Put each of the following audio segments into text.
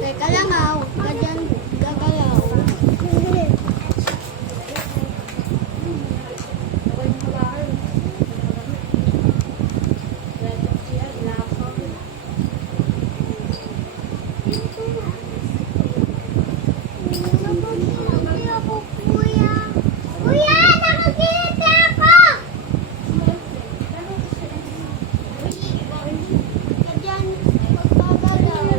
Teka lang ah, huwag ka dyan gagalaw. Kuya, nakakita ako! Ka dyan, magpagalaw.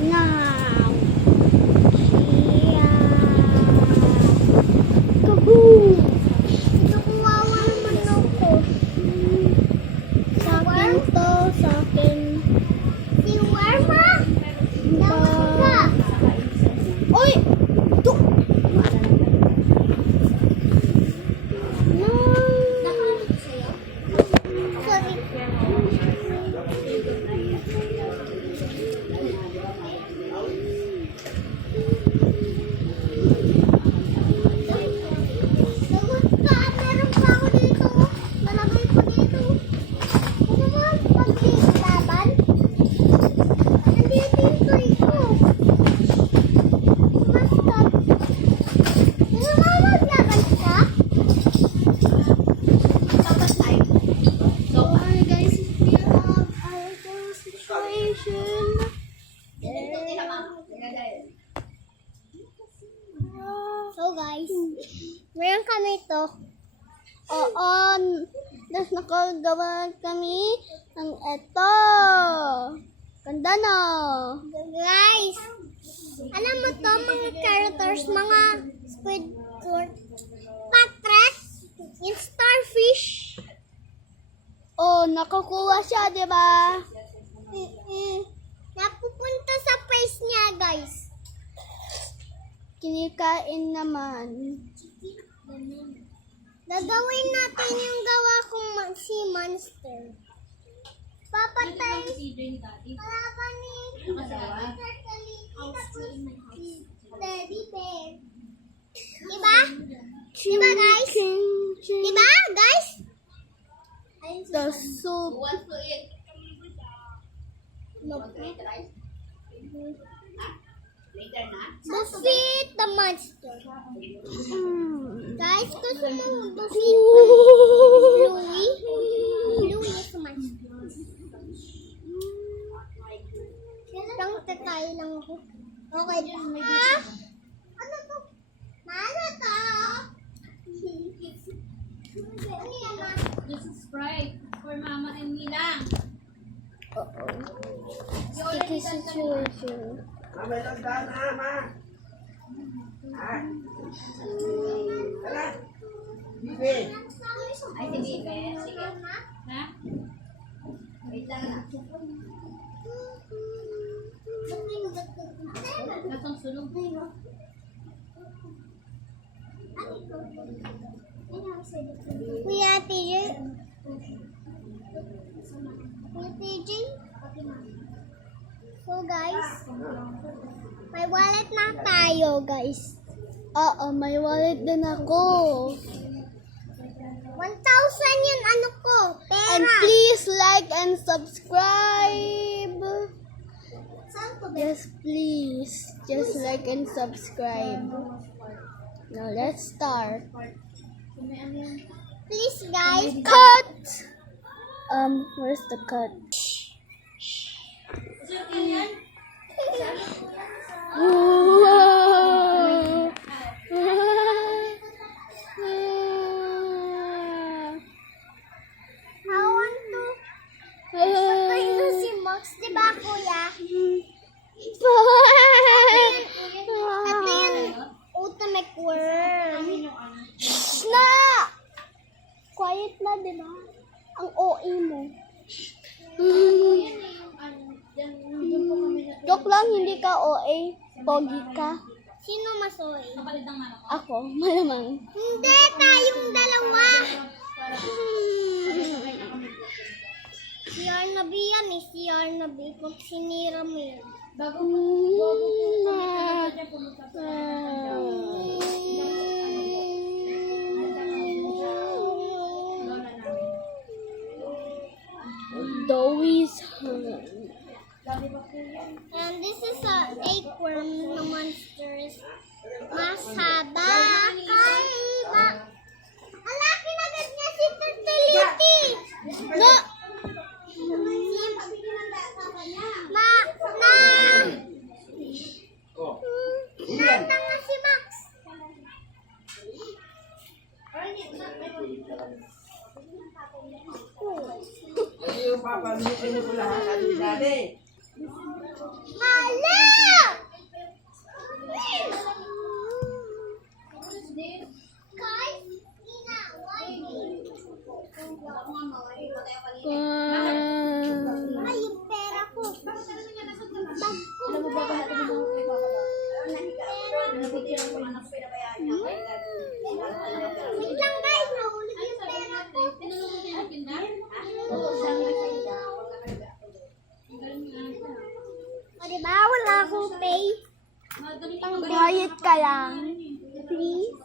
Now. Kaboom! Nakuwawa naman ako. Sa akin to, sa akin. Si Warma? Tawag ka. Uy! Ito! No! Nakalit sa'yo? Sorry. Sagot ka. Meron pa ako dito. Nalagay ko dito. Ano naman? Pag-laban? Nandito yung toy ko. Mascot. Ano naman maglaban ka? So, guys, we have our girl situation. So guys, meron kami to. Oo, tapos nakagawa kami ng eto. Ganda no? Guys, alam mo to mga characters, mga Squidward, Patrick, yung starfish. Oh, nakakuha siya, di ba? Napupunta sa face niya, guys. Kinikain naman. Gagawin natin yung gawa kong si Monster. Papatay. Kalaban ni Mr. Kaliki tapos si Teddy Bear. Diba? Diba, guys? Diba, guys? The soup. Defeat the monster. Guys, gusto mo defeat Louie? Louie is a monster. Lang tatay lang ako. Okay. Ano to? Ano to? Ano yan, ma? This is Sprite for Mama and me lang. Sticky situation. May tandaan na, ma. Ha? Tara. Bibi. Ay, sige, Bebe. Sige. Ha? Wait lang na. Gatong sunog. Kuya TJ. Kuya TJ. So guys, may wallet na tayo guys. Oo, may wallet din ako. 1,000 yun ano ko. And Pera. please like and subscribe. Saan ko ba? Yes, please. Just like and subscribe. Now, let's start. Please guys. Cut! Where's the cut? Wow! I want to. Patay na si Max. Diba kuya? Ito yung ultimate worm. Shh na! Quiet na, di ba? Ang OA mo. Joke lang, hindi ka OA. Pogi ka. Sino masoy? Kapalit ng manok. Ako, malamang. Hindi, tayong dalawa. Si Arnaby yan eh. Si Arnaby. Pag sinira mo yan. Bago Mm, monsters. Mas haba kaiba. Ala, kinagat niya si Fertility. No. Nanda nga si Max. Ano yung papamitin mo lahat? Ano yung dati? Hala! Guys, inaway. Ay, yung pera ko. Bag ko. Wait lang guys, nahulog yung pera ko. O diba, wala akong pay. Quiet ka lang. Please.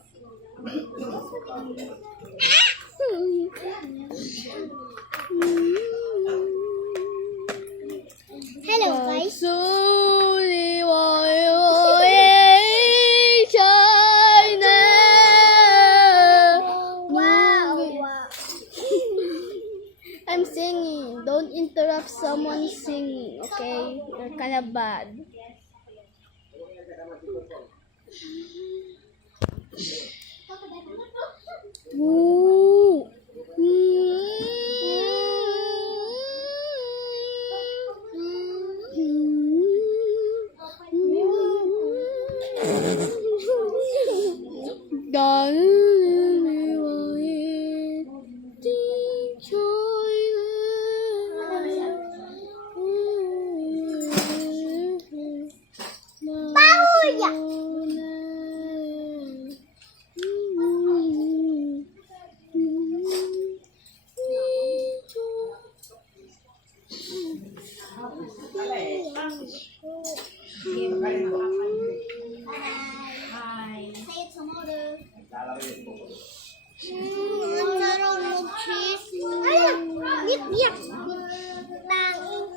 Hello guys. Wow. I'm singing. Don't interrupt someone singing, okay? You're kind of bad. Ooh. Pauya. Say it some other. Ang sarap mag-cheese. Ay, nip. Tanging.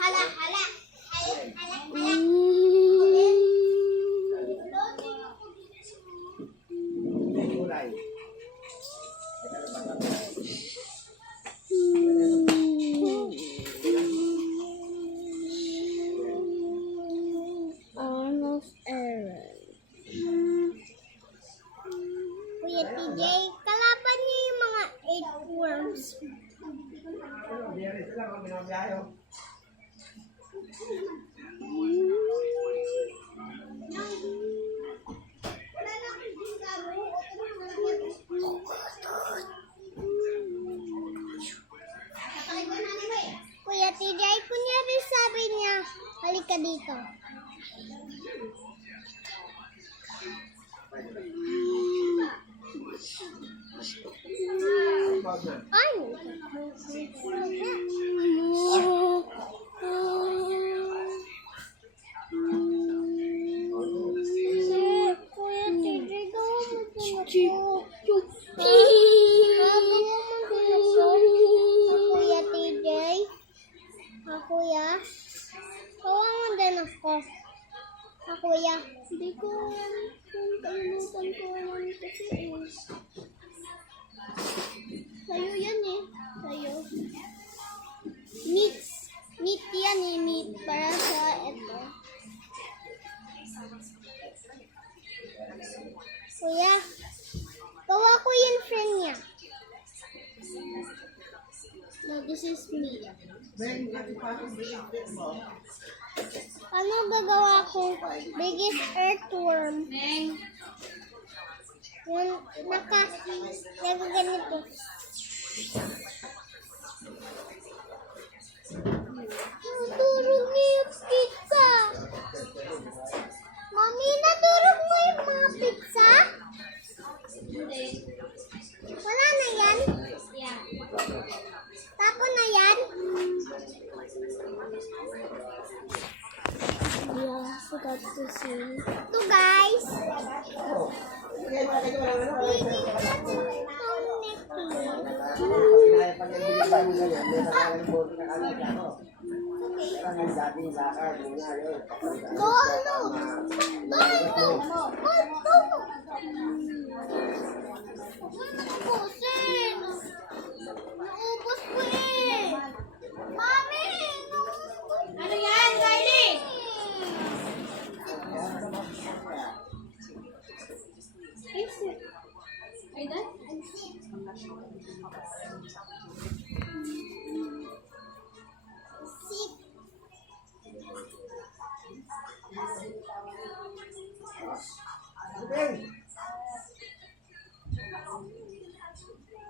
Hala. Kulay. Almost errand. Kuya TJ, kalaban niyo yung mga 8 worms. Biyari sila kung binabiyayo. Kuya TJ, kunyari sabi niya, halika dito. Ay! Kuya TJ, Kuya TJ, kuya, kawawan din ako. Kuya, Hindi ko alam kung kalimutan ko naman kasi sa'yo yan eh. Sa'yo. Meat yan eh. Meat para sa ito. kuya, gawa ko yung friend niya. No, this is me. Ano gagawa ko? Biggest earthworm. Yung nagaganito. Nadurog niya yung pizza. Mami, nadurog mo yung mga pizza? Wala na yan? Tapon na yan? Yeah, I forgot to say. Ito guys. Pinig na ito. Kapag mo ganyan, may nakalang bote na kalang ako. Pero nga dating lakad, muna yun. Ubusin! Naubos ko eh! Mami! Ano yan, Kylie? Ay, dan? Sip! Okay.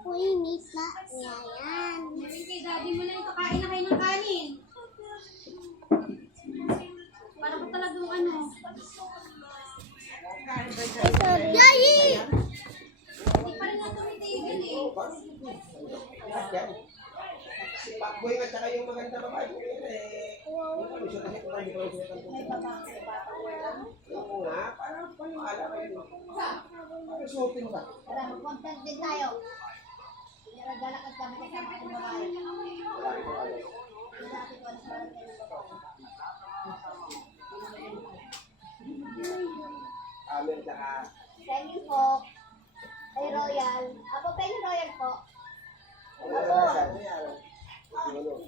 Uy, meat na. Yan. Sige, daddy mo na yung kakain na kayo ng kanin. Para ko talagang ano. Yay! Hindi pa rin nga tumitigil eh. Lahat yan. Si Pacboy at saka yung maganda babae ko yun eh. Yung ano siya kasi kung hindi ko siya yung nga, parang paniwala kayo. Parang shooting ba? Tara, mag-content din tayo. Naglalakad kami kasama ng babae. Amin saka Thank you po. Kay Royal. Apo, kay Royal po.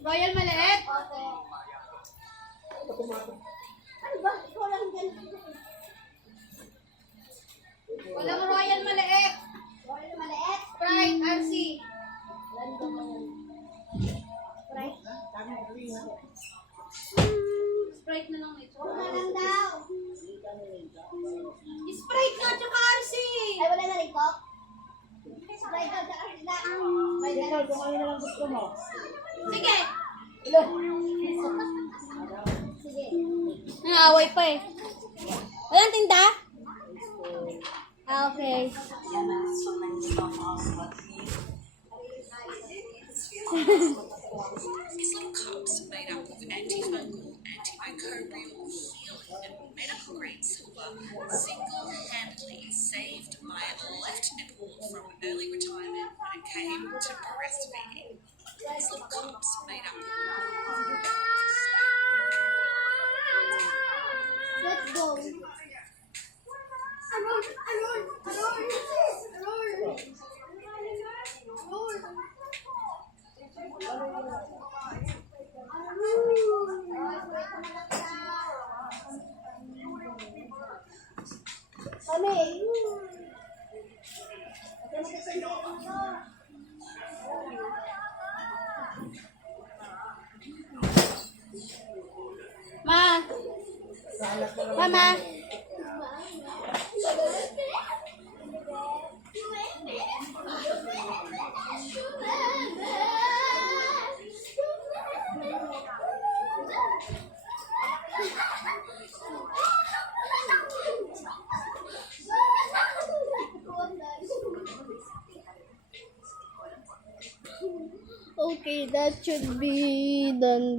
Royal maliit? Opo. Ano ba? Ikaw lang dyan. Walang royal maliit. Royal maliit. Sprite, RC. Right. Sprite na lang ito. Huwag na lang daw. Sprite nga, tsaka RC. Ay, wala na rin po. Right daw, tsaka sila. Right daw. kung ano na lang gusto mo. Sige. Sige. Nangaway pa eh. Walang tinda? Ah, okay. These little cups made up of antifungal, antimicrobial, healing, and medical grade silver single-handedly saved my left nipple from early retirement when it came to breastfeeding. These little cups made up Let's go. Kami. Ma. Mama. Okay, that should be done.